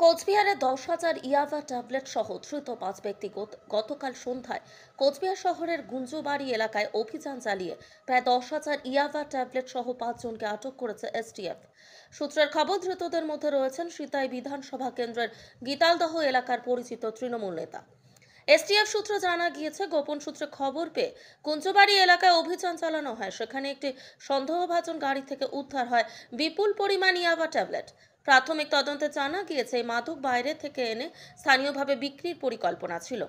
কোচবিহারে 10,000 ইয়াবা ট্যাবলেট সহ ধৃত 5 ব্যক্তি গতকাল সন্ধ্যায় কোচবিহার শহরের গুঞ্জবাড়ি এলাকায় অভিযান চালিয়ে প্রায় 10,000 ইয়াবা ট্যাবলেট সহ 5 জনকে আটক করেছে এসটিএফ। সূত্রের খবর, ধৃতদের মধ্যে রয়েছেন সিতাই বিধানসভা কেন্দ্রের গীতালদহ এলাকার পরিচিত তৃণমূল নেতা। এসটিএফ সূত্রে জানা গিয়েছে, গোপন সূত্রে খবর পেয়ে কুঞ্জবাড়ি এলাকায় অভিযান চালানো হয়। সেখানে একটি সন্দেহভাজন গাড়ি থেকে উদ্ধার হয় বিপুল পরিমাণ ইয়াবা ট্যাবলেট। প্রাথমিক তদন্তে জানা গিয়েছে, এই মাদক বাইরে থেকে এনে স্থানীয়ভাবে বিক্রির পরিকল্পনা ছিল।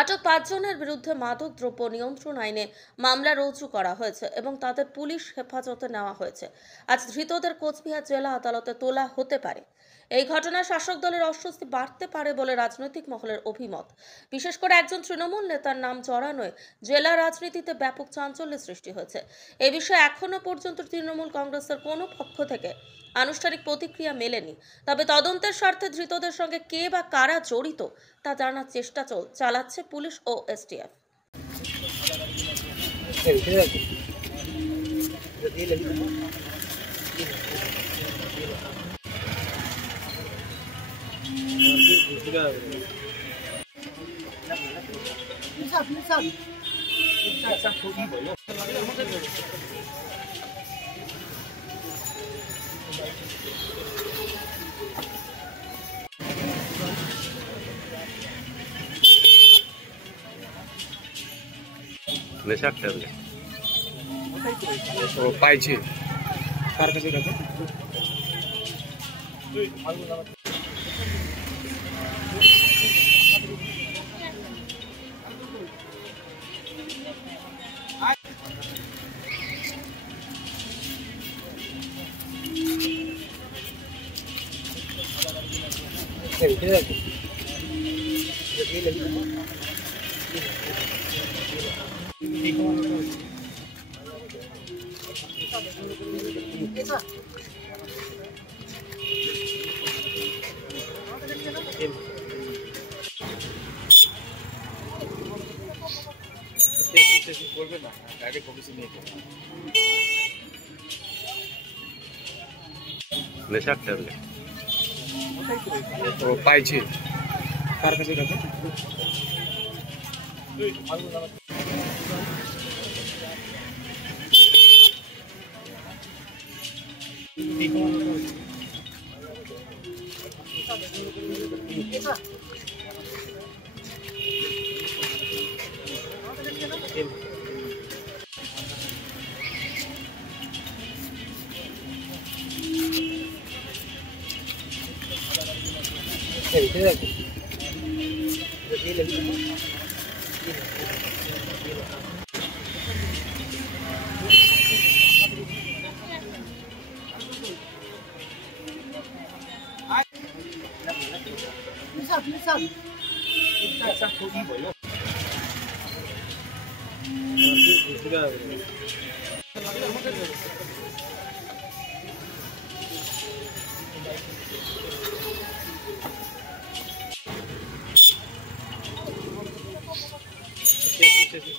আটক 5 জনের বিরুদ্ধে মাদক দ্রব্য নিয়ন্ত্রণ আইনে মামলা রুজু করা হয়েছে এবং তাদের পুলিশ হেফাজতে নেওয়া হয়েছে। আজ ধৃতদের কোচবিহার জেলা আদালতে তোলা হতে পারে। এই ঘটনায় শাসক দলের অস্বস্তি বাড়তে পারে বলে রাজনৈতিক মহলের অভিমত। বিশেষ করে একজন তৃণমূল নেতার নাম জড়ানোয় জেলা রাজনীতিতে ব্যাপক চাঞ্চল্যের সৃষ্টি হয়েছে। এ বিষয়ে এখনো পর্যন্ত তৃণমূল কংগ্রেসের কোনো পক্ষ থেকে আনুষ্ঠানিক প্রতিক্রিয়া মেলেনি। তবে তদন্তের স্বার্থে ধৃতদের সঙ্গে কে বা কারা জড়িত তা জানার চেষ্টা চালাচ্ছে পুলিশ ও এসটিএফ। নেশার ট্যাবলেট ও পাইছে কার কাছে গেছে? করবে না, ডাইরেক্ট অফিসে নিয়ে যাবে। নেশার ট্যাবলেট ও পাইছে কার কাছে গেছে?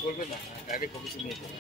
করবে না, ডাইরেক্ট অফিসে নিয়ে যাবে।